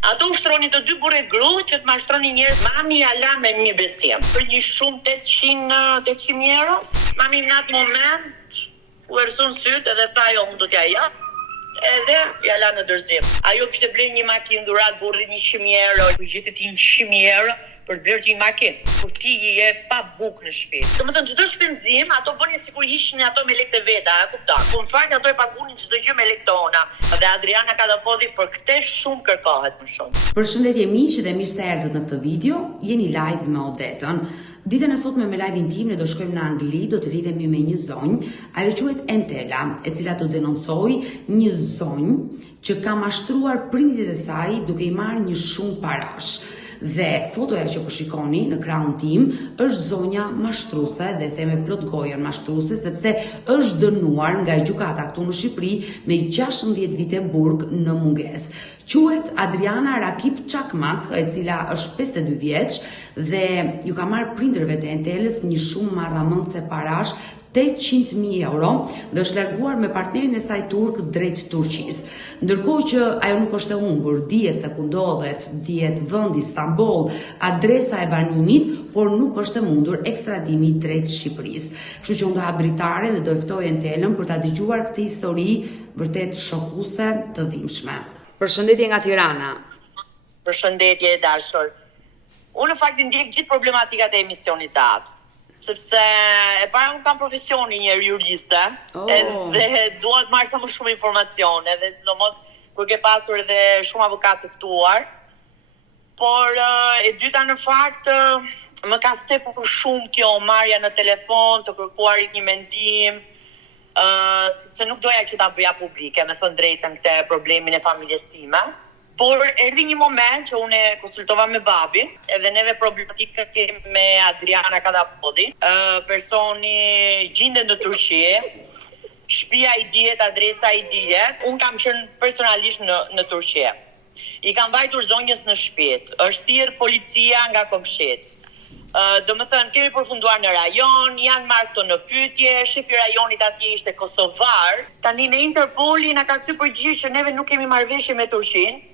Ato ushtronin të dy burrë gru që të mashtronin njerëz. Mami ja la me një besim. Për një shumë 800.000 euro. Mami në atë moment u erësun sytë edhe tha jo, unë do t'ja jap. Edhe ja la në dorëzim. Ajo kishte blerë një makinë dhurat burrit 100.000 euro, ku gjetë ti 100.000 euro për të blerë një makinë. Kur ti je pa bukë në shtëpi. Domethënë çdo shpenzim ato bënin sikur ishin ato me lekë veta, a kupton? Po në fakt ato e pagunin çdo gjë me lekë tona. Dhe Adriana ka thënë për këtë shumë kërkohet më shumë. Përshëndetje miq dhe mirë se erdhët në këtë video. Jeni live me Odetën. Ditën e sotme me live-in tim ne do shkojmë në Angli, do të lidhemi me një zonjë, ajo quhet Entela, e cila do denoncoj një zonjë që ka mashtruar prindit e saj duke i marrë një shumë parash. Dhe fotoja që po shikoni në ekranin tim është zonja mashtruese dhe theme plot gojën mashtruese sepse është dënuar nga gjykata këtu në Shqipëri me 16 vite burg në mungesë. Quhet Adriana Rakip Çakmak, e cila është 52 vjeç dhe ju ka marrë prindërve të Entelës një shumë marramëndse parash 800.000 euro dhe është larguar me partnerin e saj turk drejt Turqisë. Ndërkohë që ajo nuk është e humbur, dihet se ku ndodhet, dihet vendi Istanbul, adresa e banimit, por nuk është e mundur ekstradimi drejt Shqipërisë. Kështu që unë do ha dritare dhe do ftoj Entelën për ta dëgjuar këtë histori vërtet shokuese të dhimbshme. Përshëndetje nga Tirana. Përshëndetje dashur. Unë në fakt ndjek gjithë problematikat e emisionit tatë. Sepse e para unë kam profesionin një juriste, edhe dua të marr sa më shumë informacion, edhe sidomos kur ke pasur edhe shumë avokat të ftuar. Por e dyta në fakt më ka stepur shumë kjo marrja në telefon, të kërkuarit një mendim, sepse nuk doja që ta bëja publike, me thënë drejtën këtë problemin e familjes time. Por erdhi një moment që unë konsultova me babin, edhe neve problematika kemi me Adriana Kadapodi. Personi gjendet në Turqi, shtëpia i dihet, adresa i dihet. Unë kam qenë personalisht në Turqi. I kam vajtur zonjës në shtëpi. Është thirrë policia nga komshit. Domethënë kemi përfunduar në rajon, janë marrë këto në pyetje, shefi rajonit atje ishte kosovar. Tani në Interpoli na ka thënë përgjigje që neve nuk kemi marrëveshje me Turqinë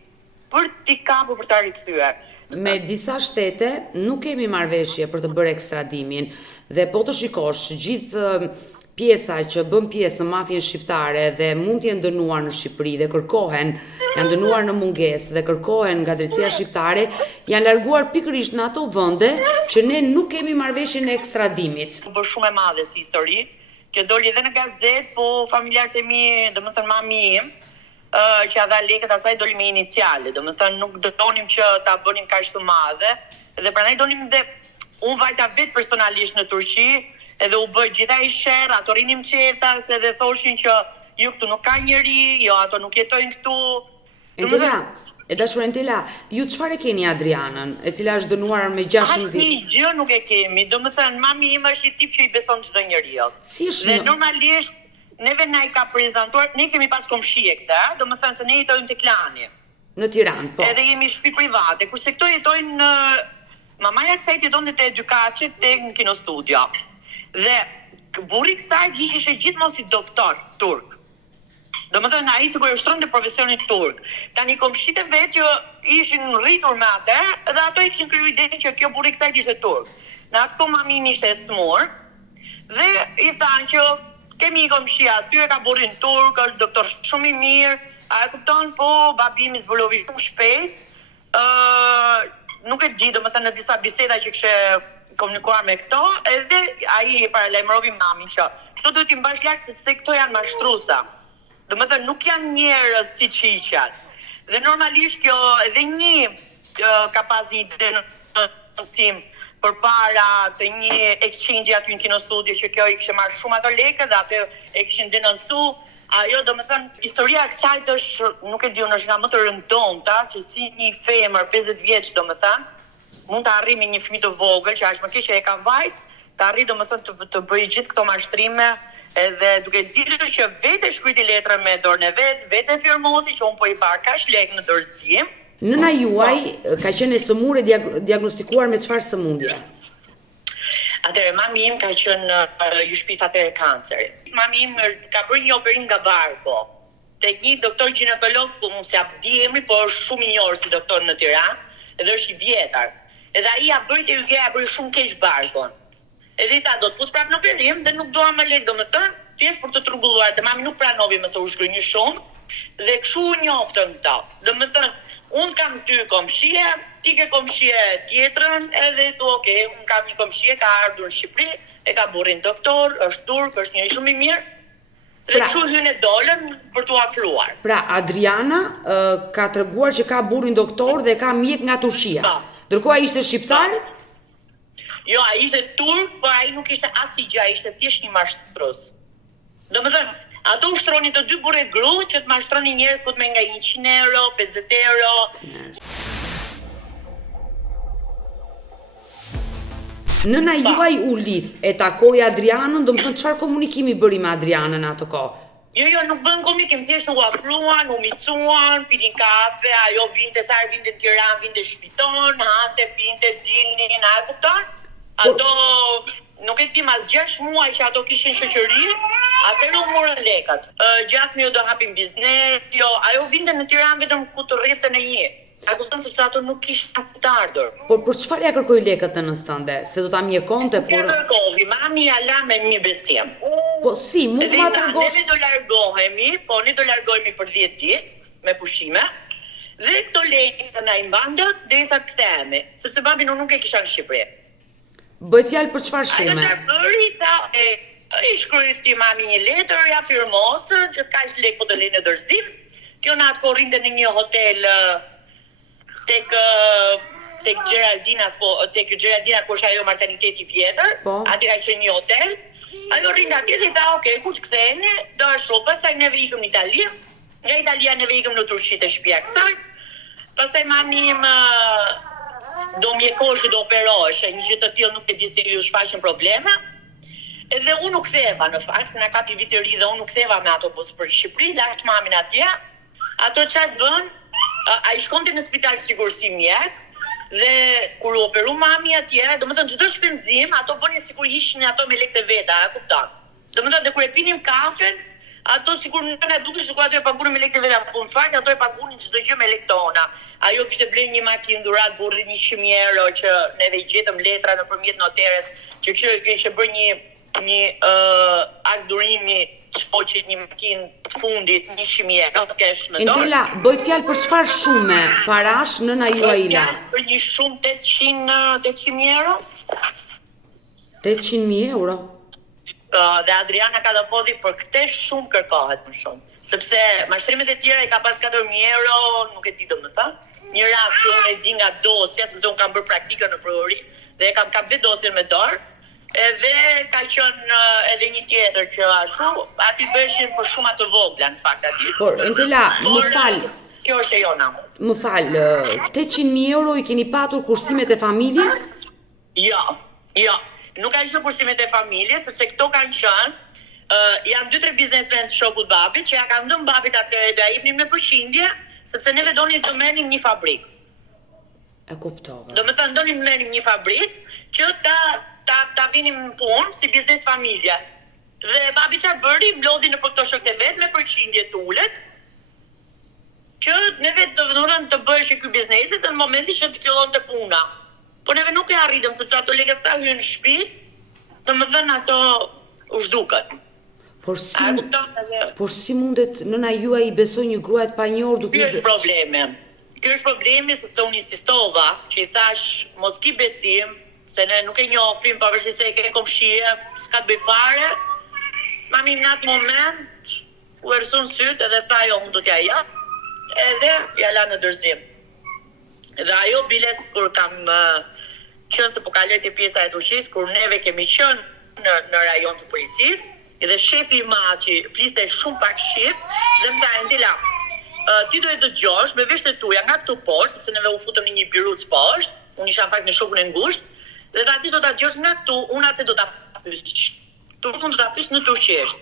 për t'i kapur për ta rikthyer. Me disa shtete nuk kemi marrëveshje për të bërë ekstradimin dhe po të shikosh gjithë pjesa që bën pjesë në mafien shqiptare dhe mund të jenë dënuar në Shqipëri dhe kërkohen, janë dënuar në mungesë dhe kërkohen nga drejtësia shqiptare, janë larguar pikërisht në ato vende që ne nuk kemi marrëveshjen e ekstradimit. Është shumë e madhe si histori, që doli edhe në gazetë, po familjarët e mi, domethënë mami im, që dha lekët asaj doli me iniciale, domethënë nuk donim që ta bënim kaq të madhe, dhe prandaj donim dhe unë vajta vetë personalisht në Turqi, edhe u bë gjithaj sherr, ato rinim qertas, edhe thoshin që ju këtu nuk ka njeri, jo ato nuk jetojnë këtu. Entela, e dashur Entela, ju çfarë keni Adrianën, e cila është dënuar me 16 vjet? Asnjë gjë nuk e kemi, domethënë mami im është i tip që i beson çdo njeriu. Si është? Dhe normalisht neve na i ka prezantuar, ne kemi pas komshie këtë, domethënë se ne jetojmë te klani. Në Tiranë, po. Edhe jemi shtëpi private, kurse këto jetojnë mamaja kësaj jeton te Gjykaqe tek në Kino Studio. Dhe burri kësaj ishte gjithmonë si doktor turk. Domethënë ai që përshëndronte profesionin turk. Tani komshit e vet që ishin rritur me atë, dhe ato i kishin kryer idenë që kjo burri kësaj ishte turk. Në atë kohë mamimi ishte e smur dhe i thanë që kemi një komshi aty, ka burrin turk, është doktor shumë i mirë, a e kupton, po babimi zbulovi shumë shpejt. Nuk e di, domethënë në disa biseda që kishte komunikuar me këto, edhe ai e paralajmëroi mamin që këto duhet i mbash lart sepse këto janë mashtruesa. Domethënë nuk janë njerëz siç hiqen. Dhe normalisht kjo edhe një ka pas një denoncim përpara të një exchange aty në Kino Studio që kjo i kishte marrë shumë ato lekë dhe atë e kishin denoncuar. Ajo domethënë historia e kësaj është, nuk e di, unë është nga më të rëndonta që si një femër 50 vjeç domethënë mund të arrijë me një fëmijë të vogël që aq më keq që e ka vajzë, të arrijë domethënë të bëjë gjithë këto mashtrime, edhe duke ditur që vetë shkryti letrën me dorën e vet, vetë firmosi që un po i bar kaq lekë në dorëzim. Nëna juaj ka qenë e sëmurë diagnostikuar me çfarë sëmundje? Atëherë mami im ka qenë ju shpifat e kancerit. Mami im ka bërë një operim nga barku. tek një doktor ginekolog ku mos ja di emri, por është shumë i njohur si doktor në Tiranë, edhe është i vjetër. Edhe ai ja bëri te ja bëri shumë keq barkun. Edhe ta do të fut prapë në operim dhe nuk dua më lek, domethënë, thjesht për të trumbulluar, dhe mami nuk pranovi më se u shkënjy shumë dhe kështu u njoftën këta. Domethënë, unë kam ty komshie, ti ke komshie tjetrën, edhe thu, okay, unë kam një komshie, ka ardhur në Shqipëri, e ka burrin doktor, është turk, është njëri shumë i mirë. Dhe kështu hyn e dolën për t'u afruar. Pra, Adriana ka treguar që ka burrin doktor dhe ka mjek nga Turqia. Ndërkohë ai ishte shqiptar? Jo, ai ishte turk, por ai nuk ishte asnjë gjë, ai ishte thjesht një mashtrues. Domethënë, ato ushtronin të dy burrë gru që të mashtronin njerëz ku të me nga 100 euro, 50 euro. Nëna juaj u lidh, e takoi Adrianën, domethënë çfarë komunikimi bëri me Adrianën atë kohë? Jo, nuk bën komunikim, thjesht u afruan, u misuan, pinin kafe, ajo vinte sa vinte në Tiranë, vinte në Shpiton, hante, pinte, dilnin, a e kupton? Ato nuk e di mas 6 muaj që ato kishin shoqëri, atëherë u morën lekat. Gjasmi jo do hapin biznes, jo, ajo vinte në Tiranë vetëm ku të rrjetën e një. A kupton sepse ato nuk kishin as të ardhur. Por për çfarë ja kërkoi lekët të nëstënde? Se do ta mjekonte kur mami ja la me një besim. Po si, mund të ma tregosh? Ne do largohemi, po ne do largohemi për 10 ditë me pushime. Dhe këto lekë të na i mbandët derisa të kthehemi, sepse babin unë nuk e kisha në Shqipëri. Bëhet fjalë për çfarë shume? Ajo bëri i shkryti mami një letër, ja firmosën që kaq lekë po të lejnë në dorëzim. Kjo na atë rrinte në një hotel tek Geraldina, tek Geraldina ku është ajo materniteti i vjetër. Aty ka qenë një hotel. Ajo rrinte atje dhe tha, okay, kur të ktheheni, do ashtu, pastaj neve ikëm në Itali. Nga Italia neve ikëm në Turqi te shtëpia e kësaj. Pastaj mami im do mjekosh, do operohesh, një gjë të tillë nuk e di se ju shfaqen probleme. Edhe unë nuk ktheva në fakt, se na kapi vit i ri dhe unë nuk ktheva me autobus për Shqipëri, lash mamin atje. Ato çfarë bën? Ai shkonte në spital sigur si mjek dhe kur u operu mami atje, domethënë çdo shpenzim ato bënin sikur ishin ato me lekë veta, e kupton? Domethënë dhe kur e pinim kafen, ato sikur nuk na dukesh sikur ato e pagunin me lekë veta, po në fakt ato e pagunin çdo gjë me lekë tona. Ajo kishte blerë një makinë dhurat burrit 100 euro që neve i gjetëm letra nëpërmjet noteres, që kishte bërë një akt durimi shoqit një makinë të fundit 100 euro kesh në dorë. Entela, bëhet fjalë për çfarë shume parash nëna juaj i la? Për një shumë 800.000 euro. 800.000 euro? Dhe Adriana ka dopodhi për këtë shumë kërkohet më shumë. Sepse mashtrimet e tjera i ka pas 4.000 euro, nuk e di domethënë. Një rast që unë e di nga dosja, sepse unë kam bërë praktikën në provëri dhe kam vetë dosjen me dorë. Edhe ka qenë edhe një tjetër që ashtu, aty bëshin për shumë të vogla në fakt aty. Por Entela, më fal. Kjo është e jona. Më fal, 800.000 euro i keni patur kursimet e familjes? Jo. Nuk kanë qenë kursimet e familjes, sepse këto kanë qenë janë 2-3 biznesmen të shokut babit që ja kanë dhënë babit atë dhe jepnin me përqindje, sepse neve donin të merrnim një fabrikë. E kuptova. Domethënë donim të merrnim një fabrikë që ta vinim në punë si biznes familje. Dhe babi çfarë bëri, mblodhi në këto shokët e vet me përqindje të ulët, që neve të vënurën të bëhesh ky biznesi në momentin që të fillonte puna. Po neve nuk e arritëm sepse ato lekë sa hyn në shtëpi, domethënë ato u zhdukën. Por si mundet nëna juaj i besoj një gruaj të panjohur duke... Ky është problemi. Ky është problemi sepse unë insistova që i thash mos ki besim, se ne nuk e njohim, pavarësisht se e ke komshie, s'ka të bëj fare. Mami në atë moment u erësun syt edhe tha jo, unë do t'ja jap, edhe ja la në dorëzim. Dhe ajo biles kur kam qenë se po kaloj te pjesa e Turqisë, kur neve kemi qenë në rajon të policisë, edhe shefi i madh që fliste shumë pak shqip, dhe më tha Entela, ti do e dëgjosh me veshët tuaja nga këtu poshtë, sepse neve u futëm në një biruc poshtë, unë isha në fakt në shokun e ngushtë, dhe ti do ta dëgjosh nga këtu, unë atë do ta pyes. Turkun do ta pyes në turqisht.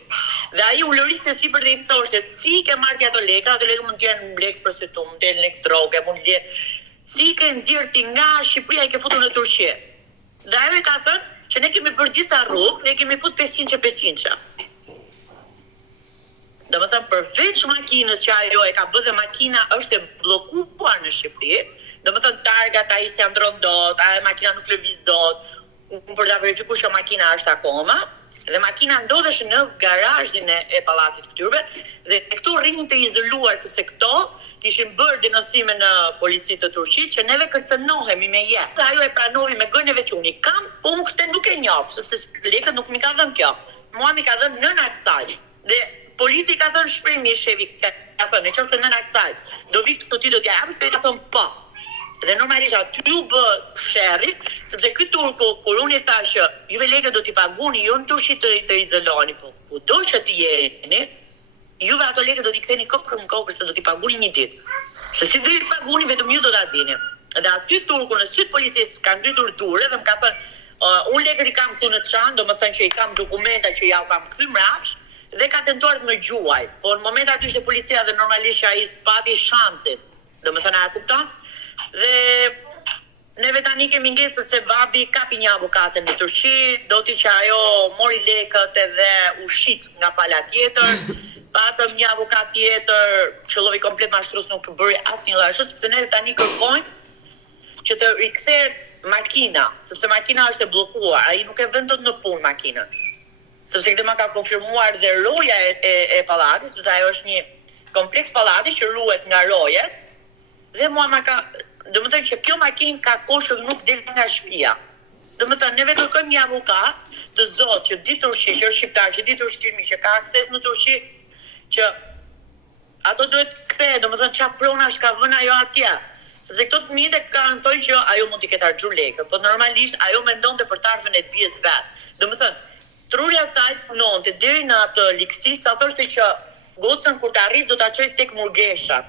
Dhe ai u lëriste sipër dhe i thoshte, si ke marrë ato lekë mund të jenë lekë prostitut, mund të jenë lekë droge, mund të jenë si ke nxjerrë ti nga Shqipëria i ke futur në Turqi. Dhe ajo i ka thënë që ne kemi bërë disa rrugë dhe kemi futur 500 që 500 që. Domethënë përveç makinës që ajo e ka bërë, makina është e bllokuar në Shqipëri, domethënë targat ai s'ja ndron dot, makina nuk lëviz dot. Unë për ta verifikuar që makina është akoma, dhe makina ndodhesh në garazhin e pallatit këtyre, dhe këtu rrinin të izoluar sepse këto kishin bërë denoncime në policitë të Turqisë që neve kërcënohemi me jetë. Ajo e pranoi me gojnëve që unë i kam, po unë këtë nuk e njoh, sepse lekët nuk mi ka dhënë kjo. Mua mi ka dhënë nëna e kësaj. Dhe polici ka thënë shprehni shefi, ka thënë, nëse nëna e kësaj do vi këtu ti do t'ja japësh, ka thënë po. Dhe normalisht aty u bë sherri, sepse ky turku kur unë i thash që juve lekët do t'i paguni, jo në Turqi të izoloni, po kudo që t'i jeni, juve ato lekët do t'i ktheni kokën në kokë se do t'i paguni një ditë. Se si do t'i paguni vetëm ju do ta dini. Dhe aty turku në syt policisë ka ngritur durë dhe më ka thënë, unë lekët i kam këtu në çantë, domethënë që i kam dokumenta që ja u kam kthy mrapsh, dhe ka tentuar të më gjuaj. Po në moment aty ishte policia dhe normalisht ai s'pati shansin. Domethënë a kupton? Dhe neve tani kemi ngritur sepse babi kapi një avokate në Turqi, do t'i që ajo mori lekët edhe u shit nga pala tjetër, patëm një avokat tjetër, qëllovi komplet mashtrus nuk bëri asnjë lloj ashtu, sepse neve tani kërkojmë që të rikthehet makina, sepse makina është e bllokuar, ai nuk e vën dot në punë makinën. Sepse këtë ma ka konfirmuar dhe roja e pallatit, sepse ajo është një kompleks pallati që ruhet nga rojet, dhe mua ma ka, domethënë që kjo makinë ka koshë nuk del nga shtëpia. Domethënë neve kërkojmë një avokat të zot që di turqi, që është shqiptar, që di turqishmi, që ka akses në Turqi, që ato duhet kthehet, domethënë çfarë pronash ka vënë ajo atje. Sepse këto fëmijë kanë thënë që ajo mund t'i ketë harxhuar lekë, po normalisht ajo mendonte për të ardhmen e bijës vet. Domethënë trurja saj punonte deri në atë ligësi, sa thoshte që gocën kur të arris do ta çoj tek murgeshat.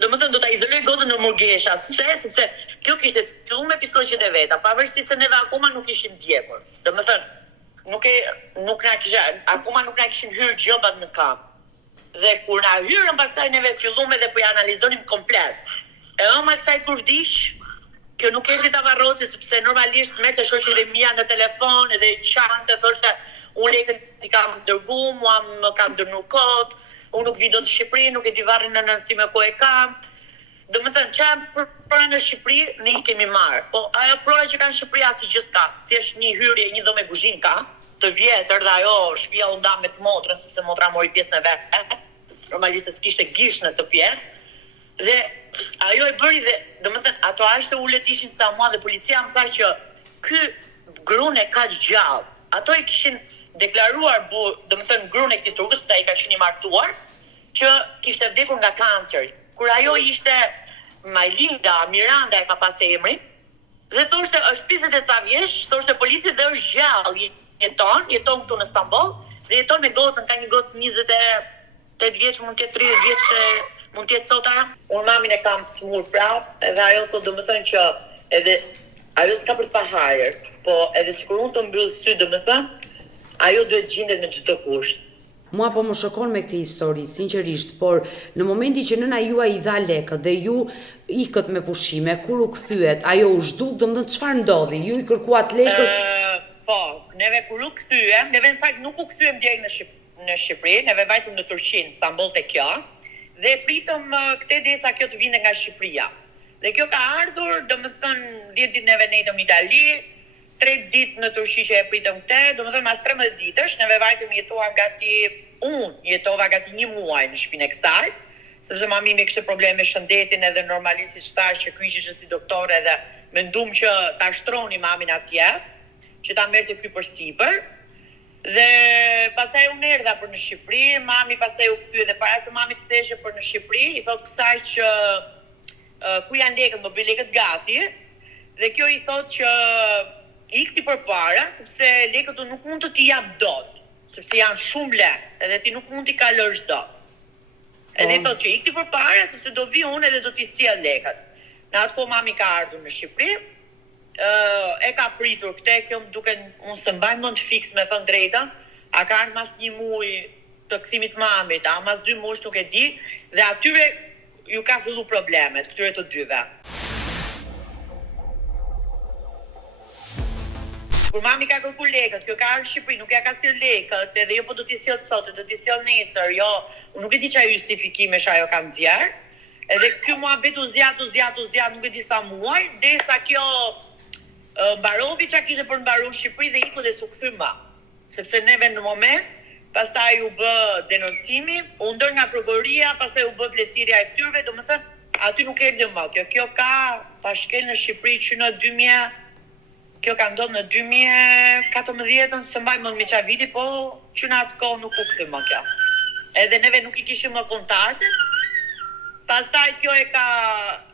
Domethënë do ta izoloj gocën në murgesha. Pse? Sepse kjo kishte filluar me pistoqet e veta, pavarësisht se neve akoma nuk ishin djegur. Domethënë akoma nuk na kishin hyrë gjobat në kamp. Dhe kur na hyrën pastaj neve filluam edhe po ja analizonim komplet. E ëma kësaj kur vdiq, kjo nuk erdhi ta varrosi sepse normalisht merrte shoqëria e mia në telefon edhe çante thoshte unë lekët i kam dërguar, mua më kam dënuar kot, unë nuk vi do të Shqipëri, nuk e di varrin në nënstime ku e kam. Domethënë çfarë pra në Shqipëri ne i kemi marrë. Po ajo proja që kanë në Shqipëri asgjë s'ka. Thjesht një hyrje, një dhomë kuzhinë ka, të vjetër dhe ajo shtëpia u nda me të motrën sepse motra mori pjesën e vet. Normalisht s'kishte gish në të pjesë. Dhe ajo e bëri dhe domethënë ato ashte ulet ishin sa mua dhe policia më tha që ky grune ka gjallë. Ato i kishin deklaruar domethënë grune këtij turkës, sepse ai ka qenë i martuar, që kishte vdekur nga kanceri. Kur ajo ishte Majlinda, Miranda e ka pas emrin, dhe thoshte është 50 e ca vjeç, thoshte polici dhe është gjallë, jeton këtu në Stamboll, dhe jeton me gocën, ka një gocë 28 vjeç, mund të jetë 30 vjeç, mund të jetë sot ajo. Unë mamin e kam smur prapë, edhe ajo thotë domethënë që edhe ajo s'ka për të paharër, po edhe sikur unë të mbyll sy domethënë, ajo duhet gjendet në çdo kusht. Mua po më shokon me këtë histori, sinqerisht, por në momentin që nëna juaj i dha lekët dhe ju ikët me pushime, kur u kthyet, ajo u zhduk, domethënë çfarë ndodhi? Ju i kërkuat lekët? Po, neve kur u kthyem, neve në fakt nuk u kthyem deri në Shqipëri, neve vajtëm në Turqi, në Stamboll te kjo, dhe pritëm këtë derisa kjo të vinte nga Shqipëria. Dhe kjo ka ardhur, domethënë 10 ditë neve nejtëm në Itali, 3 ditë në Turqi që e pritëm këtë, domethënë mas 13 ditësh neve vajtëm jetova gati 1 muaj në shtëpinë e kësaj, sepse mami me kishte probleme me shëndetin edhe normalisht si thash që ky ishte si doktor edhe mendum që ta shtroni mamin atje, që ta merrte ky përsipër. Dhe pastaj unë erdha për në Shqipëri, mami pastaj u kthye dhe para se mami të kthehej për në Shqipëri, i thot kësaj që ku janë lekët, më bëj lekët gati, dhe kjo i thot që ikti përpara, sepse lekët nuk mund të t'i jap dot, sepse janë shumë lekë, edhe ti nuk mund t'i kalësh dot. Edhe i thot që ikti përpara, sepse do vi unë edhe do t'i sjell lekët. Në atë kohë mami ka ardhur në Shqipëri, e ka pritur këtë, kjo më duken, unë së mbaj mend fiks me thënë drejtën, a ka ardhur mas 1 muaj të kthimit mamit, a mas 2 muaj nuk e di, dhe atyre ju ka fillu problemet, këtyre të dyve. Kur mami ka kërku lekët, kjo ka ardhur në Shqipëri, nuk ja ka sjell lekët, edhe jo po do t'i sjell sot, do t'i sjell nesër, jo, unë nuk e di çfarë justifikimesh ajo ka nxjerr. Edhe ky muhabet u zjat, nuk e di sa muaj, derisa kjo mbaroi çka kishte për mbaruar në Shqipëri dhe iku dhe s'u kthy më. Sepse neve në moment, pastaj u bë denoncimi, u ndër nga prokuroria, pastaj u bë vlerësirja e ftyrëve, domethënë aty nuk erdhi më. Kjo ka pashkel në Shqipëri që në 2000, kjo ka ndodhur në 2014, se mbaj mend me çfarë viti, po që në atë kohë nuk u kthy më kjo. Edhe neve nuk i kishim më kontakte. Pastaj kjo e ka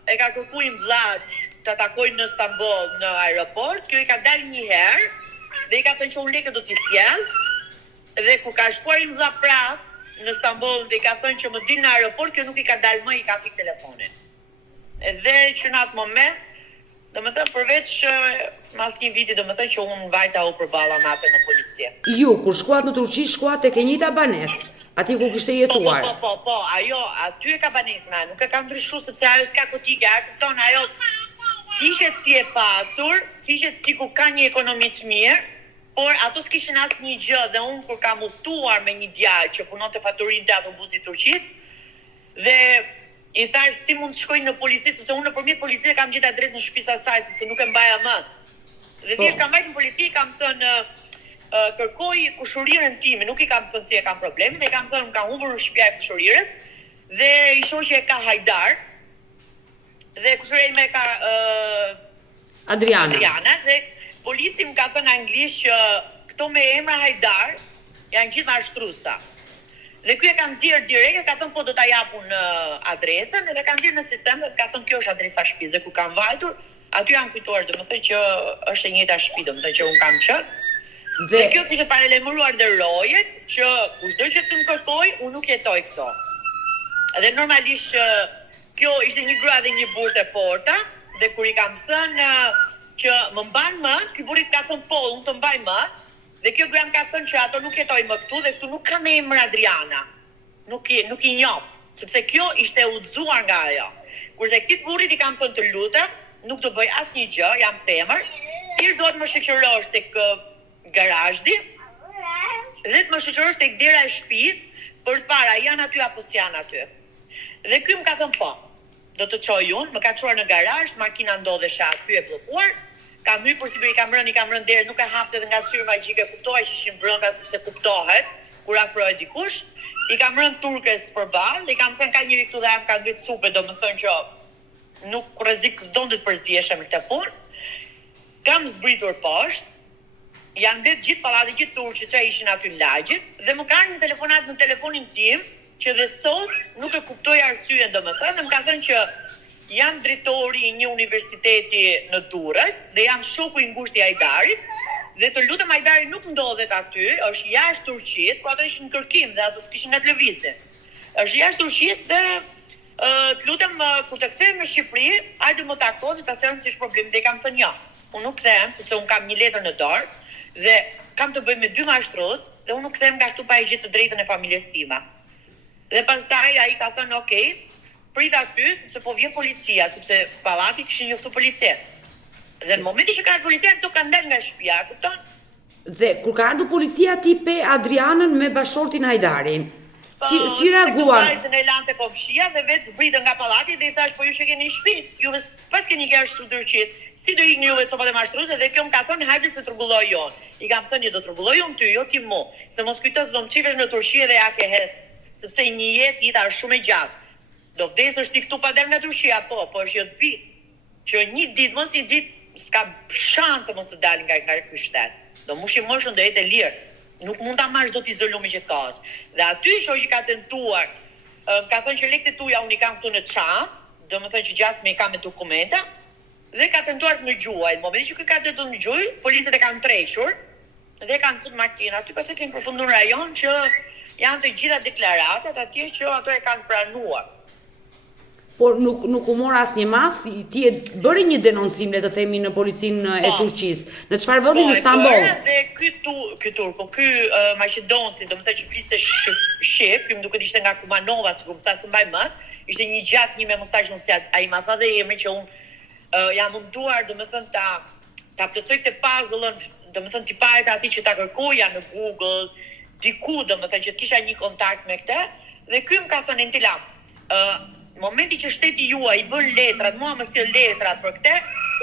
kërkuar vllat të takojnë në Stamboll në aeroport, kjo i ka dalë një herë dhe i ka thënë që unë lekë do t'i sjell. Dhe kur ka shkuar i vlla prap në Stamboll dhe i ka thënë që më dil në aeroport, kjo nuk i ka dalë më, i ka fik telefonin. Edhe që në atë moment, domethënë përveç mas një viti domethënë që unë vajta u përballa natë në policie. Ju kur shkuat në Turqi, shkuat tek e njëjta banesë, aty ku kishte jetuar. Po, ajo aty e ka banesën, nuk e ka ndryshuar sepse ajo s'ka kotike, kupton, ajo kishet si e pasur, kishet si ku ka një ekonomi të mirë, por ato s'kishin asnjë gjë dhe unë kur kam udhëtuar me një djalë që punonte faturin të autobusit Turqis dhe i thash si mund të shkoj në polici, sepse unë nëpërmjet policisë kam gjetë adresën e shtëpisë së saj, sepse nuk e mbaja më. Dhe thjesht kam vajtur në polici, kam thënë kërkoj kushërirën time, nuk i kam thënë si e kam problemin, dhe i kam thënë më ka humbur shtëpia e kushërirës dhe i shoqja e ka Hajdar dhe kushëria ime ka Adriana dhe polici më ka thënë anglisht që këto me emra Hajdar janë gjithë mashtruesa. Dhe ky e ka nxjerr direkt, ka thënë po do ta japun adresën, edhe ka nxjerr në sistem dhe ka thënë kjo është adresa e shtëpisë. Dhe ku kam vajtur, aty janë kujtuar, domethënë që është e njëjta shtëpi, domethënë që un kam qenë. Dhe kjo kishte paralajmëruar dhe rojet që kushdo që të më kërkoj, unë nuk jetoj këto. Dhe normalisht që kjo ishte një grua dhe një burrë te porta, dhe kur i kam thënë që më mban më, ky burri ka thënë po, unë të mbaj më. Dhe kjo gram ka thënë që ato nuk jetoj më këtu dhe këtu nuk ka me emër Adriana. Nuk i njoh, sepse kjo ishte udhëzuar nga ajo. Kurse këtij burrit i kam thënë të lutem, nuk do bëj asnjë gjë, jam femër. Ti do të më shoqërosh tek garazhi dhe të më shoqërosh tek dera e shtëpisë për të parë a janë aty apo s'janë aty. Dhe ky më ka thënë po. Do të çoj unë, më ka çuar në garazh, makina ndodhesha aty e bllokuar. Kam hyrë për sipër, i kam rënë derë, nuk e hapte dhe nga syri magjike, kuptohej që ishin brenda sepse kuptohet kur afrohet dikush. I kam rënë turkes përballë, i kam thënë ka njëri këtu dhe jam ka ngrit supe, domethënë që nuk rrezik s'donte të përzihesh me këtë punë. Kam zbritur poshtë. Janë mbet gjithë pallati, gjithë turqit që ishin aty në lagje dhe më kanë një telefonat në telefonin tim që dhe sot nuk e kuptoj arsyeën, domethënë, më ka thënë që jam drejtori i një universiteti në Durrës dhe jam shoku i ngushtë i Hajdarit dhe të lutem Hajdari nuk ndodhet aty, është jashtë Turqisë, por ato ishin në kërkim dhe ato s'kishin nga lëvizje. Është jashtë Turqisë dhe të lutem kur të kthehem në Shqipëri, hajde më tako dhe ta sjellim si është problemi. Dhe kam thënë jo, unë nuk kthehem sepse unë kam një letër në dorë dhe kam të bëj me 2 mashtrues dhe unë nuk kthehem nga këtu pa e gjetur të drejtën e familjes time. Dhe pastaj ai ka thënë okay, prit aty sepse po vjen policia, sepse pallati kishin njoftuar policin. Dhe në momentin që ka ardhur policia, këto kanë dalë nga shtëpia, kupton? Dhe kur ka ardhur policia ti pe Adrianën me bashortin Hajdarin. Si reaguan? Vajzën e lante komshia dhe vetë zbritën nga pallati dhe i thash po ju që keni shtëpi, juve pas keni gjash të Turqit. Si do ikni juve copat e mashtruese dhe kjo më ka thënë hajde se trumbulloj jon. I kam thënë do trumbulloj jon ty, jo ti mu. Se mos kujtos do më çivesh në Turqi dhe ja ke hedh, sepse një jeta është shumë e gjatë. Do vdesësh ti këtu pa dalë nga Turqia, po është jo të bi. Që një ditë mos një ditë s'ka shanse mos të dalë nga ky shtet. Do mushi moshën do jetë e lirë. Nuk mund ta marrësh dot izolumi që ka. Dhe aty shoqi ka tentuar, ka thënë që lekët e tuaja unë i kam këtu në çantë, domethënë që gjatë me i kam me dokumenta, dhe ka tentuar të më gjuaj. Në momentin që ka tentuar të më gjuaj, policët e kanë treshur dhe kanë thënë makinë aty pastaj kanë përfunduar në rajon që janë të gjitha deklaratat atje që ato e kanë pranuar. Por nuk u mor asnjë mas, ti e bëri një denoncim le të themi në policinë e Turqisë. Në çfarë vendi në Stamboll? Dhe ky turko, ky maqedonsi, domethënë që fliste shqip, më duket ishte nga Kumanova, sikur më thasë mbaj më, ishte një gjatë një me mustaqë, ai ma tha dhe emrin që unë jam munduar domethënë ta plotësoj këtë puzzle-ën domethënë tiparet ati që ta kërkoja në Google, diku domethënë që të kisha një kontakt me këtë, dhe ky më ka thënë Entila, momenti që shteti juaj i bën letrat, mua më sjell letrat për këtë,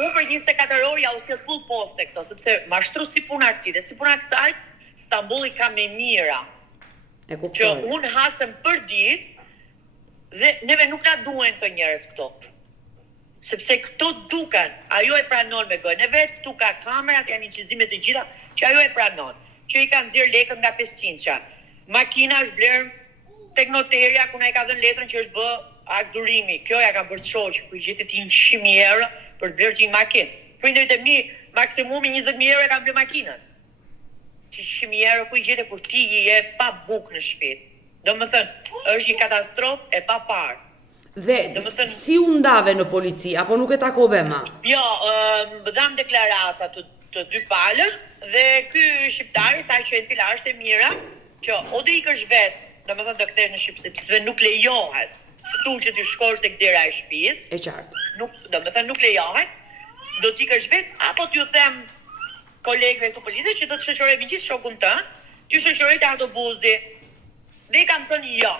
unë për 24 orë ja u sjell full poste këto, sepse mashtru si puna këtij dhe si puna kësaj, Stambolli ka me mira. E kuptoj. Që unë hasem për ditë dhe neve nuk na duhen këto njerëz këto. Sepse këto duken, ajo e pranon me gojën e vet, këtu ka kamerat, janë incizime të gjitha, që ajo e pranon. Që i ka nxjerr lekët nga 500-qa. Makina është blerë tek noterja ku na i ka dhënë letrën që është bë akt durimi. Kjo ja ka bërë shoq, ku i gjetet 100.000 euro për të blerë një makinë. Prindërit e mi, maksimumi 20.000 euro e kanë blerë makinën. 100.000 euro ku i gjetet kur ti je pa bukë në shtëpi. Domethënë, është një katastrofë e paparë. Dhe si u ndave në polici, apo nuk e takove ma? Jo, dham deklarata të dy palët, dhe ky shqiptari tha që Entila është e mira, që o të ikësh vetë, domethënë do kthesh në Shqipëri, sepse nuk lejohet këtu që ti shkosh tek dera e shtëpisë. E qartë. Domethënë nuk lejohet. Do të ikësh vetë, apo t'ju them kolegëve të policës që do të shoqëroj me gjithë shokun tënd, t'ju shoqëroj te autobusi. Dhe i kam thënë jo.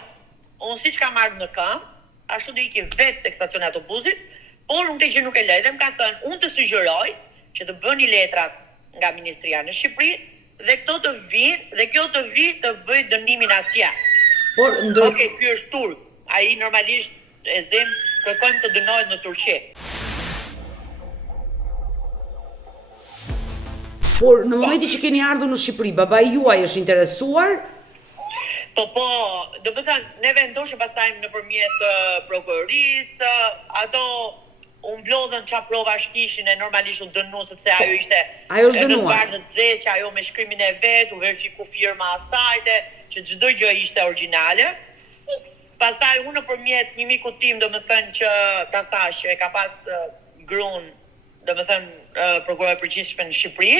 Unë siç kam marrë në këmbë, ashtu do iki vetë tek stacioni autobusit, por unë që nuk e lej dhe më ka thënë, unë të sugjeroj që të bëni letrat nga Ministria në Shqipëri dhe këto të vinë dhe kjo të vinë të bëj dënimin atje. Por Okej, ky është turk. Ai normalisht e zem kërkojmë të dënohet në Turqi. Por në momenti që keni ardhur në Shqipëri, babai juaj është interesuar? Po, do të thënë, ne vendoshëm pastaj nëpërmjet prokurorisë, ato u mblodhën çfarë provash kishin e normalisht u dënuan sepse ajo ishte ajo është dënuar në ze që ajo me shkrimin e vet, u verifiku firma asajte, që çdo gjë ishte origjinale. Pastaj unë nëpërmjet një miku tim, domethënë që ta thash që e ka pas gruan, domethënë prokurori përgjithshëm në Shqipëri,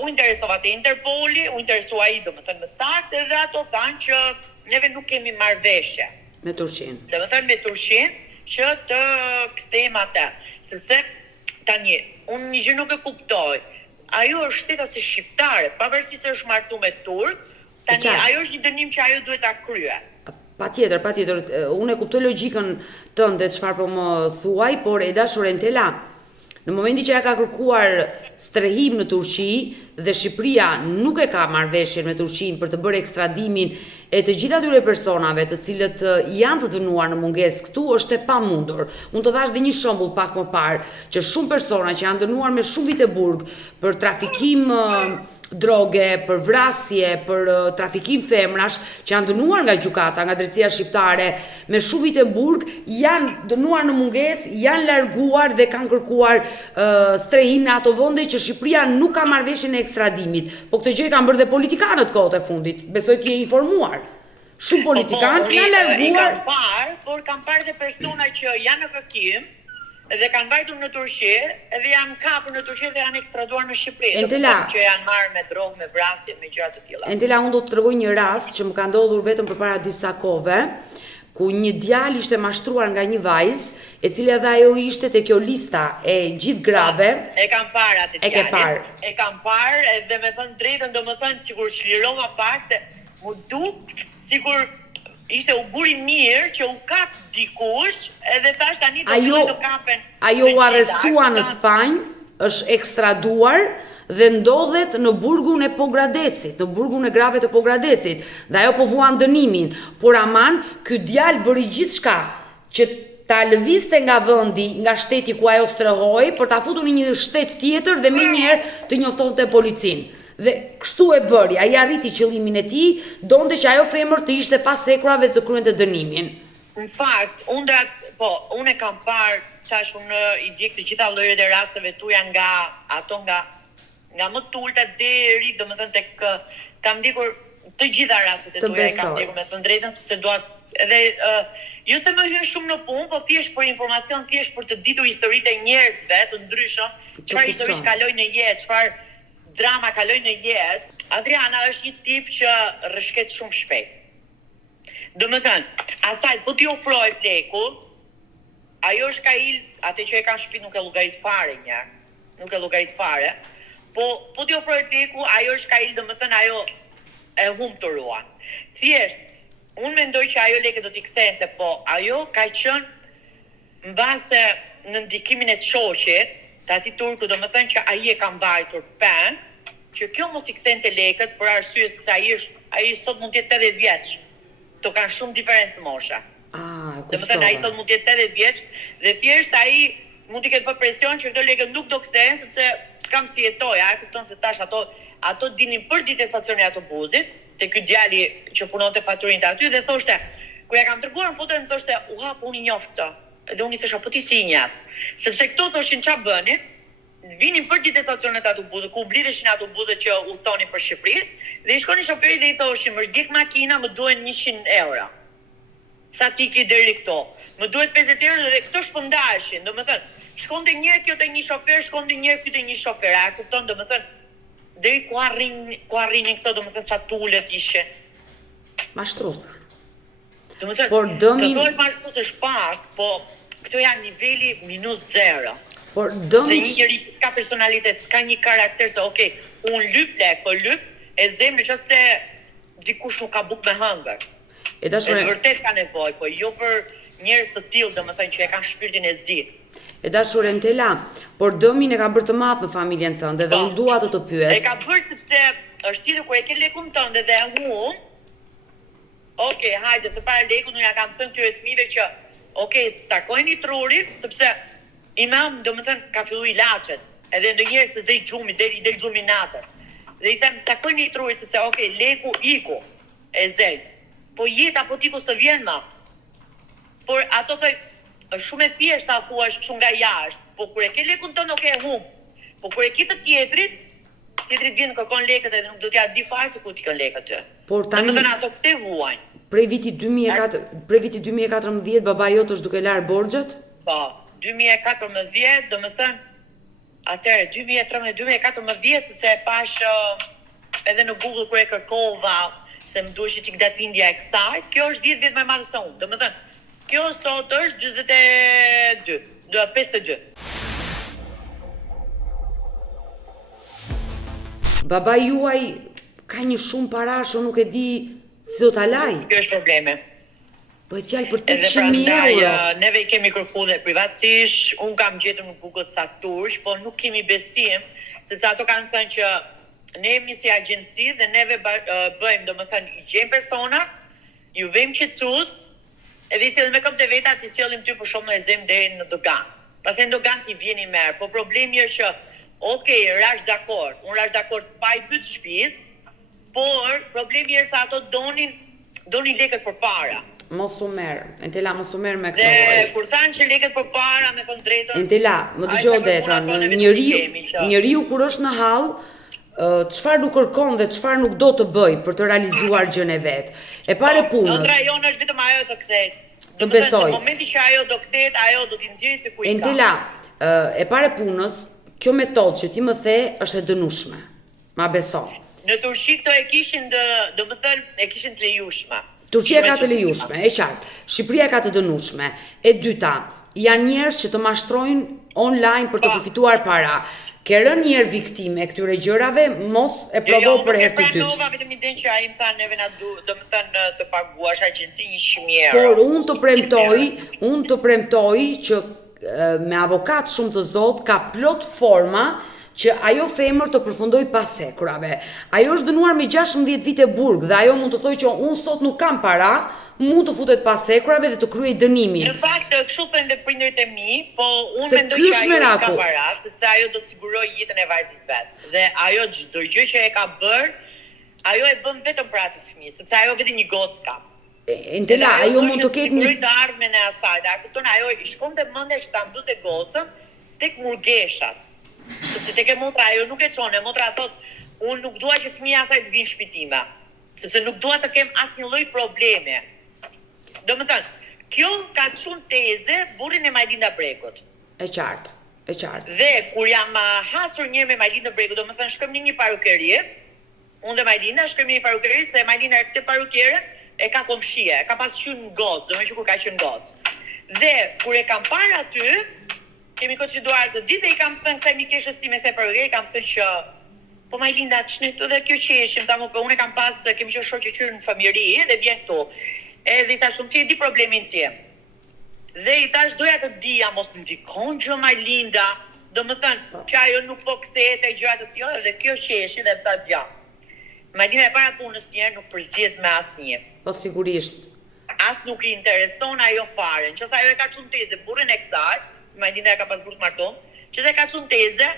u interesova te Interpoli, u interesua ai domethënë më saktë dhe ato thanë që neve nuk kemi marrëveshje me Turqinë. Domethënë me Turqinë që të kthejmë atë, sepse tani unë një gjë nuk e kuptoj. Ajo është shtetase shqiptare, pavarësisht se është martuar me turk, tani ajo është një dënim që ajo duhet ta kryejë. Patjetër, unë e kuptoj logjikën tënde çfarë po më thuaj, por e dashur Entela, në momenti që ja ka kërkuar strehim në Turqi dhe Shqipëria nuk e ka marrëveshjen me Turqinë për të bërë ekstradimin e të gjitha atyre personave të cilët janë të dënuar në mungesë këtu, është e pamundur. Unë të dhash dhe një shembull pak më parë, që shumë persona që janë dënuar me shumë vite burg për trafikim droge, për vrasje, për trafikim femrash, që janë dënuar nga gjykata, nga drejtësia shqiptare, me shumë vite burg, janë dënuar në mungesë, janë larguar dhe kanë kërkuar strehim në ato vende që Shqipëria nuk ka marrëveshjen e ekstradimit. Po këtë gjë kanë bërë dhe politikanët kohët e fundit. Besoj të je informuar. Shumë politikanë janë larguar. Por kam parë dhe persona që janë në kërkim dhe kanë vajtur në Turqi dhe janë kapur në Turqi dhe janë ekstraduar në Shqipëri. Entela, që janë marrë me drogë, me vrasje, me gjëra të tilla. Entela, unë do të tregoj një rast që më ka ndodhur vetëm përpara disa kohëve, ku një djalë ishte mashtruar nga një vajzë, e cila dhe ajo ishte te kjo lista e gjithë grave. E kam parë atë djalë. E ke parë. E kam parë edhe me thënë drejtën, domethënë sikur çlirova pak se mu duk sikur ishte u buri mirë që u kap dikush edhe thash tani do kapen. Ajo u arrestua në Spanjë, është ekstraduar dhe ndodhet në burgun e Pogradecit, në burgun e grave të Pogradecit. Dhe ajo po vuan dënimin, por aman ky djalë bëri gjithçka që ta lëvizte nga vendi, nga shteti ku ajo strehoi, për ta futur në një shtet tjetër dhe menjëherë të njoftonte policinë. Dhe kështu e bëri, ai arriti qëllimin e tij, donte që ajo femër të ishte pas sekrave të kryente dënimin. Në fakt, unë e kam parë, tash unë i di të gjitha llojet e rasteve tuaja nga më të ulta deri, domethënë tek kam ndjekur të gjitha rastet e tuaja, kam ndjekur me të drejtën sepse dua edhe jo se më hyn shumë në punë, po thjesht për informacion, thjesht për të ditur historitë e njerëzve të ndryshëm, çfarë histori kalojnë në jetë, çfarë drama kaloj në jetë. Adriana është një tip që rrëshket shumë shpejt. Domethënë, asaj po t'i ofroj pleku, ajo është ka atë që e ka në shtëpi nuk e llogarit fare një. Nuk e llogarit fare. po t'i ofrohet leku, ajo është ka il, domethënë ajo e humb të ruan. Thjesht, unë mendoj që ajo lekë do t'i kthente, po ajo ka qenë mbase në ndikimin e të shoqit, të atij turku, domethënë që ai e ka mbajtur pen, që kjo mos i kthente lekët për arsye sepse ai sot mund të jetë 80 vjeç. To kanë shumë diferencë mosha. Domethënë ai sot mund të jetë 80 vjeç dhe thjesht ai mund t'i ketë bërë presion që këto lekë nuk do kthehen sepse s'kam si jetoj, a e kupton se tash ato dinin për ditë e stacionit autobusit, te ky djali që punonte faturin të aty dhe thoshte, kur ja kam treguar në foton, thoshte, unë i njoh këtë. Dhe unë i thosha, po ti si i njeh? Sepse këto thoshin ç'a bënin, vinin për ditë e stacionit autobusit, ku blidheshin autobuset që udhtonin për Shqipëri, dhe i shkonin shoferit dhe i thoshin, më zgjek makina, më duhen 100 euro. Sa tiki deri këto. Më duhet 50 euro dhe këto shpërndaheshin. Domethënë, shkonte njëherë kjo te një shofer, shkonte njëherë ky te një shofer. A kupton, domethënë, deri ku arrinin këto, domethënë sa tulet ishin. Mashtruesa. Domethënë, por dëmin këto është mashtrues është pak, po këto janë niveli -0. Por dëmi se një njeri s'ka personalitet, s'ka një karakter se okay, unë lyp lek, po lyp e zemrë nëse dikush nuk ka bukë me hëngër. E vërtet ka nevojë, po jo për njerëz të tillë, domethënë që e kanë shpirtin e zi. E dashur Entela, por dëmin e ka bërë të madh në familjen tënde dhe unë dua të pyes. E ka bërë sepse është tillë kur e ke lekun tënde dhe humb. Okej, hajde, se para lekut unë ja kam thënë këtyre fëmijëve që stakojni trurin sepse imam domethënë ka filluar ilaçet. Edhe ndonjëherë se zej xhumi, del xhumi natën. Dhe i them stakojni trurin sepse leku iku e zej. Po jeta po tiku së vjen ma. Por ato thoj, është shumë e thjeshtë ta thuash shumë nga jashtë, po kur e ke lekun tënd humb. Po kur e ke të tjetrit vjen kërkon lekët edhe nuk do t'ja di fare se ku t'i kanë lekët ty. Por tani domethënë ato këtë vuajnë. Prej viti 2014 baba jot është duke lar borxhet? Po, 2014, domethënë atëherë 2013-2014 sepse e pash edhe në Google kur e kërkova se më duhesh që datindja e kësaj, kjo është 10 vjet më e madhe se unë. Domethënë, kjo sot është 52. Baba juaj ka një shumë parash, unë nuk e di si do ta laj. Kjo është probleme. Bëhet fjalë për 800.000 euro. Neve i kemi kërkuar dhe privatësisht, unë kam gjetur në Google ca tursh, po nuk kemi besim, sepse ato kanë thënë që ne jemi si agjenci dhe neve bëjmë, domethënë i gjejmë persona, ju vëmë qetësues, edhe i sillim me këmbë të veta, ti sillim ty për shkakun e zem deri në dogan. Pastaj në dogan ti vjeni merr, po problemi është që rash dakord. Unë rash dakord pa i pyet shtëpis, por problemi është se ato donin lekët përpara. Mos u merr, Entela, mos u merr me këto. Dhe kur thanë që lekët përpara, me thënë drejtën. Entela, më dëgjoj detën, njeriu kur është në hall, çfarë nuk kërkon dhe çfarë nuk do të bëj për të realizuar gjën e vet. E pare punës. Ëndra jonë është vetëm ajo të kthehet. Të besoj. Në momentin që ajo do kthehet, ajo do t'i nxjerrë se ku i ka. Entela, e pare punës, kjo metodë që ti më the është e dënueshme. Ma beso. Në Turqi këto e kishin domethënë e kishin të lejueshme. Turqia ka të lejueshme, e qartë. Shqipëria ka të dënueshme. E dyta, janë njerëz që të mashtrojnë online për të përfituar para. Ke rënë një herë viktime e këtyre gjërave, mos e provo për herë të dytë. Jo, vetëm idenë që ai më thanë neve na domethënë të paguash agjenci 100.000 euro. Por unë të premtoj që me avokat shumë të zot ka plot forma që ajo femër të përfundoj pas sekrave. Ajo është dënuar me 16 vite burg dhe ajo mund të thojë që unë sot nuk kam para, mund të futet pas sekrave dhe të kryej dënimin. Në fakt, kështu thënë dhe prindërit e mi, po unë mendoj që ajo ka para, sepse ajo do të sigurojë jetën e vajzës vet. Dhe ajo çdo gjë që e ka bërë, ajo e bën vetëm për atë fëmijë, sepse ajo vetëm një gocë ka. Entela, ajo mund të ketë një të ardhmen e asaj, dhe kupton ajo i shkonte mendja që ta mbute gocën tek murgeshat. Sepse tek e motra ajo nuk e çon, motra thot, unë nuk dua që fëmia asaj të vinë shtëpitima, sepse nuk dua të kem asnjë lloj probleme. Domethënë, kjo ka çun teze burrin e Majlinda Brekut. E qartë. Dhe kur jam hasur një me Majlinda Brekut, domethënë shkojmë në një parukeri, unë dhe Majlinda shkojmë në një parukeri se Majlinda këtë parukere e ka komshie, ka pas qenë në gocë, domethënë kur ka qenë në gocë. Dhe kur e kam parë aty, kemi konsideruar të ditë dhe i kam thënë kësaj mikeshës time se parukeri, kam thënë që po ma i linda ç'net dhe kjo qeshim, thamë po unë kam pas kemi qenë shoqë qyrë në familje dhe vjen këtu. Edhe i thash ti e di problemin tim. Dhe i thash doja të dija mos më ndikon gjë ma linda, domethënë që ajo nuk po kthehet e gjëra të tilla dhe kjo qeshi dhe tha gja. Madina e para punës njerë nuk përzihet me asnjë. Po sigurisht. As nuk i intereson ajo fare. Nëse ajo e ka çun teze burrin e kësaj, Madina e ka pas burr të marton, që se ka çun teze,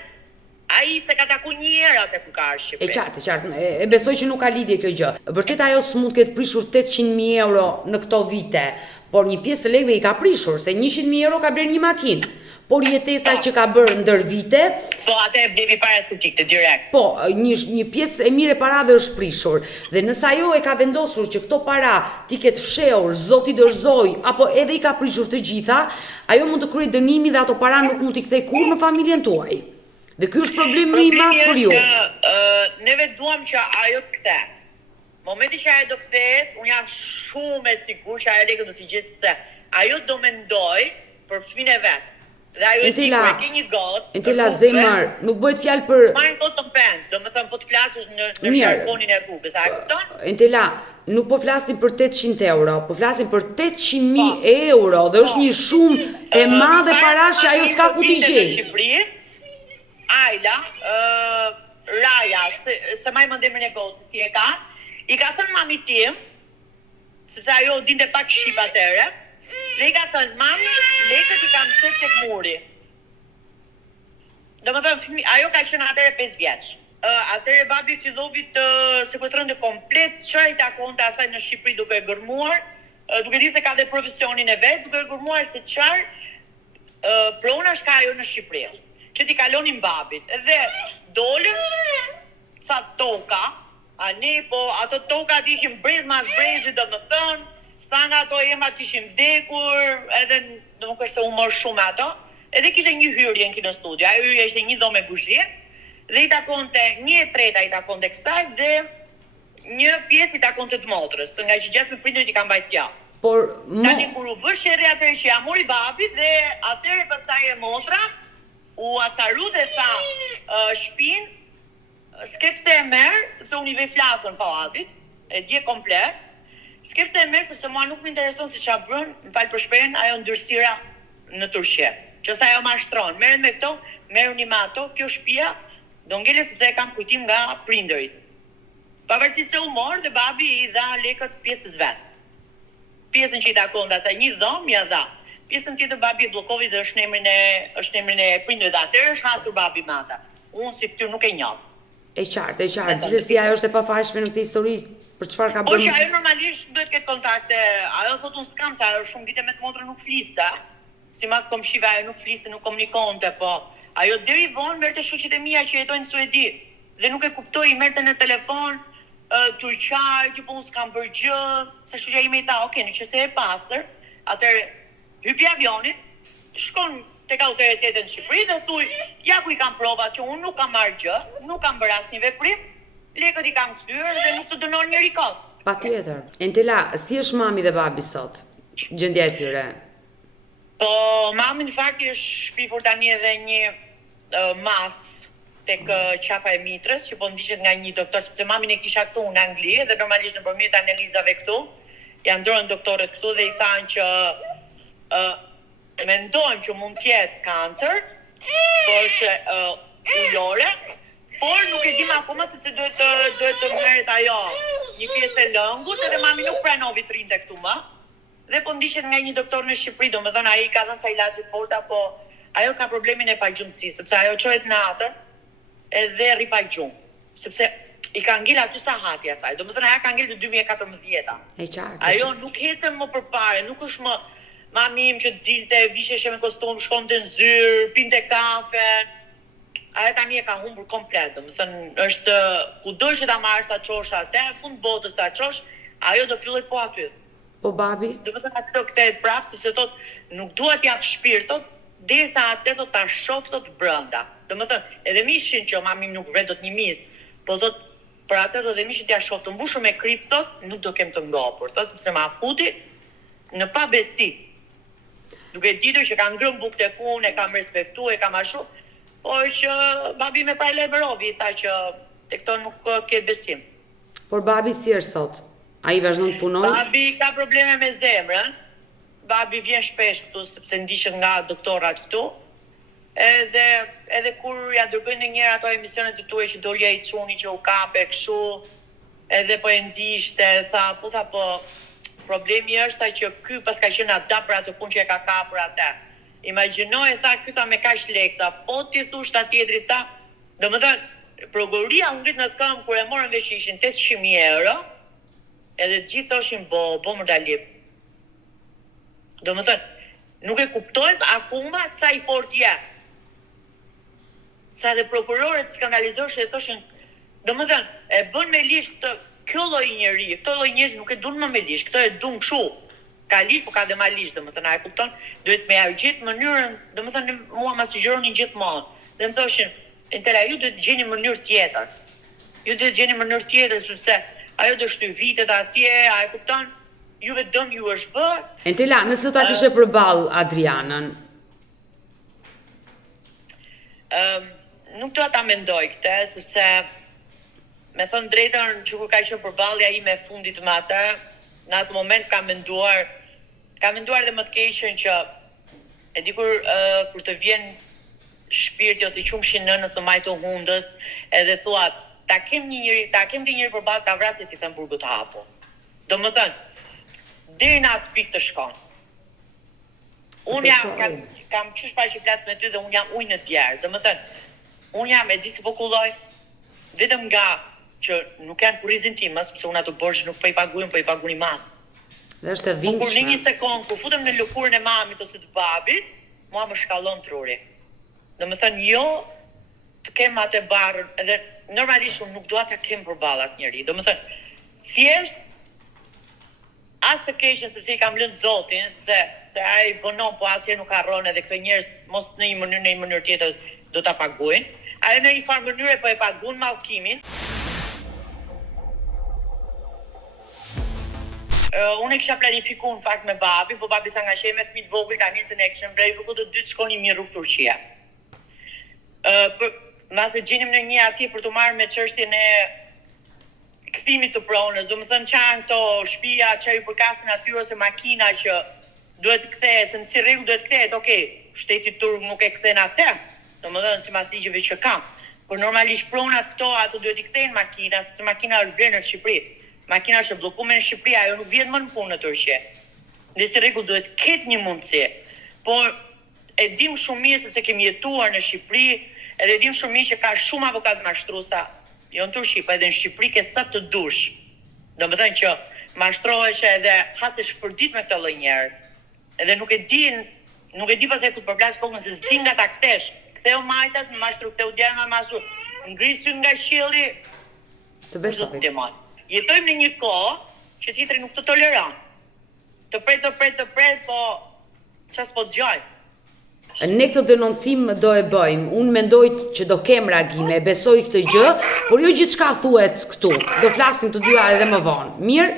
ai se ka taku një herë atë ku ka Shqipëri. E qartë. E besoj që nuk ka lidhje kjo gjë. Vërtet ajo s'mund të ketë prishur 800.000 euro në këto vite, por një pjesë e lekëve i ka prishur, se 100.000 euro ka blerë një makinë. Por jetesa që ka bërë ndër vite, po atë e blevi para se tikte direkt. Po, një pjesë e mirë e parave është prishur. Dhe nëse ajo e ka vendosur që këto para ti ketë fshehur, zoti dorëzoj, apo edhe i ka prishur të gjitha, ajo mund të kryejë dënimi dhe ato para nuk mund t'i kthej kurrë në familjen tuaj. Dhe ky është problemi i madh për ju. Neve duam që ajo të kthehet. Momenti që ajo do kthehet, unë jam shumë e sigurt që ajo lekë do t'i gjejë pse. Ajo do mendoj për fëmijën e vet. Dhe ajo e ke një gotë. Entela zemër, nuk bëhet fjalë për marrin kot të pend, domethënë po të flasësh në jargonin e rrugës, a e kupton? Entela, nuk po flasim për 800 euro, po flasim për 800.000 euro dhe është një shumë e madhe parash që ajo s'ka ku t'i gjejë. Ajla, Raja, se maj më ndemrin e gotës, si e ka, i ka thënë mami tim, sepse ajo dinte pak shqip atëre, dhe i ka thënë, mami, lekët i kam qep tek muri. Domethënë, ajo ka qenë atëre 5 vjeç. Atëre babi filloi të sekuestronte komplet çfarë i takonte asaj në Shqipëri duke e gërmuar, duke ditë se ka dhe profesionin e vet, duke e gërmuar se çfarë pronash ka ajo në Shqipëri. Që t'i kalonin babit. Edhe dolën sa toka, po ato tokat ishin brez mas brezi, domethënë, sa nga ato emrat ishin vdekur, edhe nuk është se u mor shumë ato, edhe kishte një hyrje në kinostudio. Ajo hyrje ishte një dhomë guzhie, dhe i takonte 1/3 i takonte kësaj dhe një pjesë i takonte të motrës, nga që gjatë me prindërit i ka mbajtur ja. Por tani kur u bë sherrri atëherë që ja mori babi dhe atëherë pastaj e motra u acaru dhe sa shpin skepse e merë, sepse unë i vej flakën palatit, e dje komplet, skepse e merë sepse mua nuk më intereson se qa bërën, më falë për shperin, ajo ndërsira në Turqie. Që sa ajo mashtron, merën me këto, merën një me ato, kjo shtëpia do ngele sepse e kam kujtim nga prindërit. Pavarësisht se u morë dhe babi i dha lekët pjesës vetë. Pjesën që i takon dhe asaj një dhomë, ja dha. Pjesën tjetër babi e bllokovi dhe është në emrin e prindërve dhe atëherë është hasur babi me ata. Unë si fytyrë nuk e njoh. E qartë. Gjithsesi ajo është e pafajshme në këtë histori për çfarë ka bërë. Po që ajo normalisht duhet të ketë kontakte. Ajo thotë unë s'kam se ajo shumë vite me të motrën nuk fliste. Simas komshive ajo nuk fliste, nuk komunikonte, po ajo deri vonë merrte shoqet e mia që jetojnë në Suedi dhe nuk e kuptoi, i merrte në telefon turqar, tipo unë s'kam bërë gjë, se shoqja ime i tha, okay, nëse e pastër, atëherë hypi avionit, shkon tek autoritetet në Shqipëri dhe thuj, ja ku i kam provat që unë nuk kam marrë gjë, nuk kam bërë asnjë veprim, lekët i kam kthyer dhe nuk të dënon njëri kot. Patjetër. Entela, si është mami dhe babi sot? Gjendja e tyre? Po, mami në fakt është shpifur tani edhe një mas tek qafa e Mitrës, që po ndiqet nga një doktor, sepse mamin e kisha këtu në Angli dhe normalisht nëpërmjet analizave këtu, janë ndrohen doktorët këtu dhe i thanë që mendojnë që mund të jetë kancer, por se ujore, por nuk e dim akoma sepse duhet të merret ajo një pjesë e lëngut, edhe mami nuk pranovi të rinte këtu më. Dhe po ndiqet nga një doktor në Shqipëri, domethënë ai ka dhënë sa ilaçe forta, po ajo ka problemin e pagjumësisë, sepse ajo çohet natën edhe rri pa gjumë, sepse i ka ngel aty sa hati asaj. Domethënë ajo ka ngel të 2014-a. E qartë. Ajo nuk ecën më përpara, nuk është më mami im që dilte, visheshe me kostum, shkonte në zyrë, pinte kafe. Ajo tani e ka humbur komplet, domethënë është kudo që ta marrësh ta çosh atë, fund botës ta çosh, ajo do filloj po aty. Po babi? Domethënë atë do kthehet prapë sepse thotë nuk dua të jap shpirtot derisa atë do ta shoh tot brenda. Domethënë edhe mishin që mami nuk vret dot një mis, po thotë për atë do dhe mishin t'ja shoh të mbushur me krip thotë, nuk do kem të ngopur, thotë sepse ma futi në pabesi. Duke ditur që kam ngrënë bukë tek unë, e kam respektuar, e kam ashtu, por që babi me paraleberovi, tha që te këto nuk ke besim. Por babi si është sot? Ai vazhdon të punojë? Babi ka probleme me zemrën. Babi vjen shpesh këtu sepse ndiqet nga doktorat këtu. Edhe kur ja dërgojnë njëherë ato emisionet e tuaja që dolja i çuni që u kape kështu, edhe po e ndiqte, po problemi është ai që ky pas ka qenë adap për atë punë që e ka kapur atë. Imagjinoj, tha, ky ta me kaq lekë, po ti thosh ta tjetrit ta, domethënë prokuroria u ngrit në këmbë kur e morën veç që ishin 800.000 euro, edhe gjithë thoshin bo më dalip. Domethënë, nuk e kuptojmë akoma sa i fort je. Sa dhe prokurorët skandalizoshin e thoshin, domethënë, e bën me lish këtë kjo lloj njeri, këto lloj njerëz nuk e duan më me lish, këto e duan kështu. Ka lish, po ka dhe ma lish, domethënë, a e kupton? Duhet me gjithë mënyrën, domethënë mua ma sugjeronin gjithmonë. Dhe më thoshin, Entela, ju duhet të gjeni mënyrë tjetër. Ju duhet të gjeni mënyrë tjetër sepse ajo do shty vitet atje, a e kupton? Juve dëm ju është bërë. Entela, nëse ta kishe përballë Adrianën, nuk do ta mendoj këtë, sepse me thënë drejtën që kur ka qenë përballja ime e fundit me atë, në atë moment kam menduar dhe më të keqen që e di kur të vjen shpirti ose qumshin nënës të majtë hundës, edhe thua, ta kem të njëri përballë ta vrasit i them burgu të hapur. Domethënë, deri në atë pikë të shkon. Unë kam qysh pa që flas me ty dhe unë jam ujë në djerë. Domethënë, unë jam e di se po kulloj, vetëm nga që nuk janë kurrizin tim, sepse unë ato borxhe nuk po i paguajm, po i paguani mam. Dhe është e dhimbshme. Kur në një sekond kur futem në lëkurën e mamit ose të babit, mua më shkallon truri. Domethënë, jo të kem atë barrën, edhe normalisht unë nuk dua ta kem përballë atë njeri. Domethënë, thjesht as të keqen sepse i kam lënë Zotin, sepse ai bënon, po asnjë nuk harron, edhe këto njerëz mos në një mënyrë tjetër do ta paguajnë. A në një farë mënyre po e paguan mallkimin. Unë e kisha planifikuar në fakt me babi, po babi sa nga shej me fëmijë të vogël ka nisën e kishën vrejë rrugë të dytë shkonin mirë rrugë Turqia. Mbase gjenim në një atje për të marrë me çështjen e kthimit të pronës, domethënë çan këto shtëpia që i përkasin aty ose makina që duhet të kthehet, se në si rregull duhet kthehet, okay, shteti turk nuk e kthen atë. Domethënë sipas ligjeve që kam. Por normalisht pronat këto ato duhet i kthejnë makina, sepse makina është blerë në Shqipëri. Makina është bllokuar në Shqipëri, ajo nuk vjen më në punë në Turqi. Në si rregull duhet ketë një mundësi. Por e dim shumë mirë sepse kemi jetuar në Shqipëri, edhe dim shumë mirë që ka shumë avokat mashtruesa, jo në Turqi, po edhe në Shqipëri ke sa të dush. Domethënë që mashtrohesh edhe hasesh përdit me këto lloj njerëz. Edhe nuk e di pastaj ku të përplas kokën se s'di nga ta kthesh. Ktheu majtat, më mashtru, ktheu djalë, më mashtru. Ngrisu nga qielli. Të besoj. Jetojmë në një kohë që tjetri nuk të toleron. Të pret, po çfarë s'po dëgjoj. Ne këtë denoncim do e bëjmë. Unë mendoj që do kem reagime, besoj këtë gjë, por jo gjithçka thuhet këtu. Do flasim të dyja edhe më vonë. Mirë?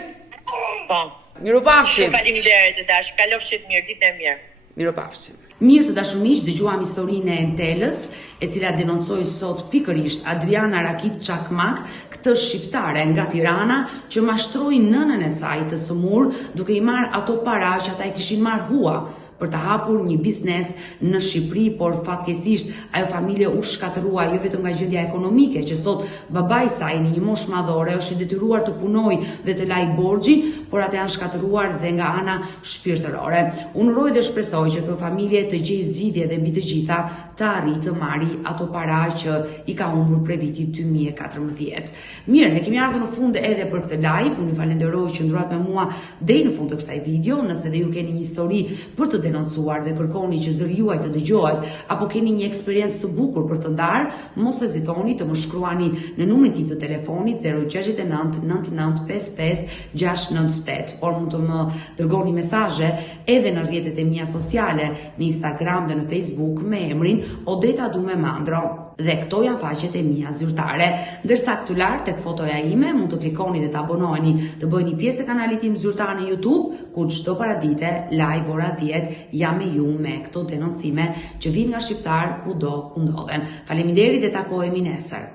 Po. Mirupafshim. Faleminderit, tash. Kalofshit mirë, ditën e mirë. Mirupafshim. Mirë të dashur miq, dëgjuam historinë e Entelës, e cila denoncoi sot pikërisht Adriana Rakit Çakmak, këtë shqiptare nga Tirana që mashtroi nënën e saj të sëmur duke i marrë ato para që ata i kishin marrë hua për të hapur një biznes në Shqipëri, por fatkeqësisht ajo familje u shkatërrua jo vetëm nga gjendja ekonomike, që sot babai i saj në një moshë madhore është i detyruar të punojë dhe të lajë borxhin, por ata janë shkatëruar dhe nga ana shpirtërore. Unë uroj dhe shpresoj që kjo familje të gjejë zgjidhje dhe mbi të gjitha të arrijë të marrë ato para që i ka humbur prej vitit 2014. Mirë, ne kemi ardhur në fund edhe për këtë live. Unë ju falenderoj që ndruat me mua deri në fund të kësaj video. Nëse dhe ju keni një histori për të denoncuar dhe kërkoni që zëri juaj të dëgjohet, apo keni një eksperiencë të bukur për të ndarë, mos hezitoni të më shkruani në numrin tim të telefonit 069 99 55 698, por mund të më dërgoni mesazhe edhe në rrjetet e mia sociale, në Instagram dhe në Facebook me emrin Odeta Dume Mandro. Dhe këto janë faqet e mia zyrtare. Ndërsa këtu lart tek fotoja ime mund të klikoni dhe të abonoheni, të bëheni pjesë e kanalit tim zyrtar në YouTube, ku çdo paradite live ora 10 jam me ju me këto denoncime që vijnë nga shqiptar kudo ku ndodhen. Faleminderit dhe takohemi nesër.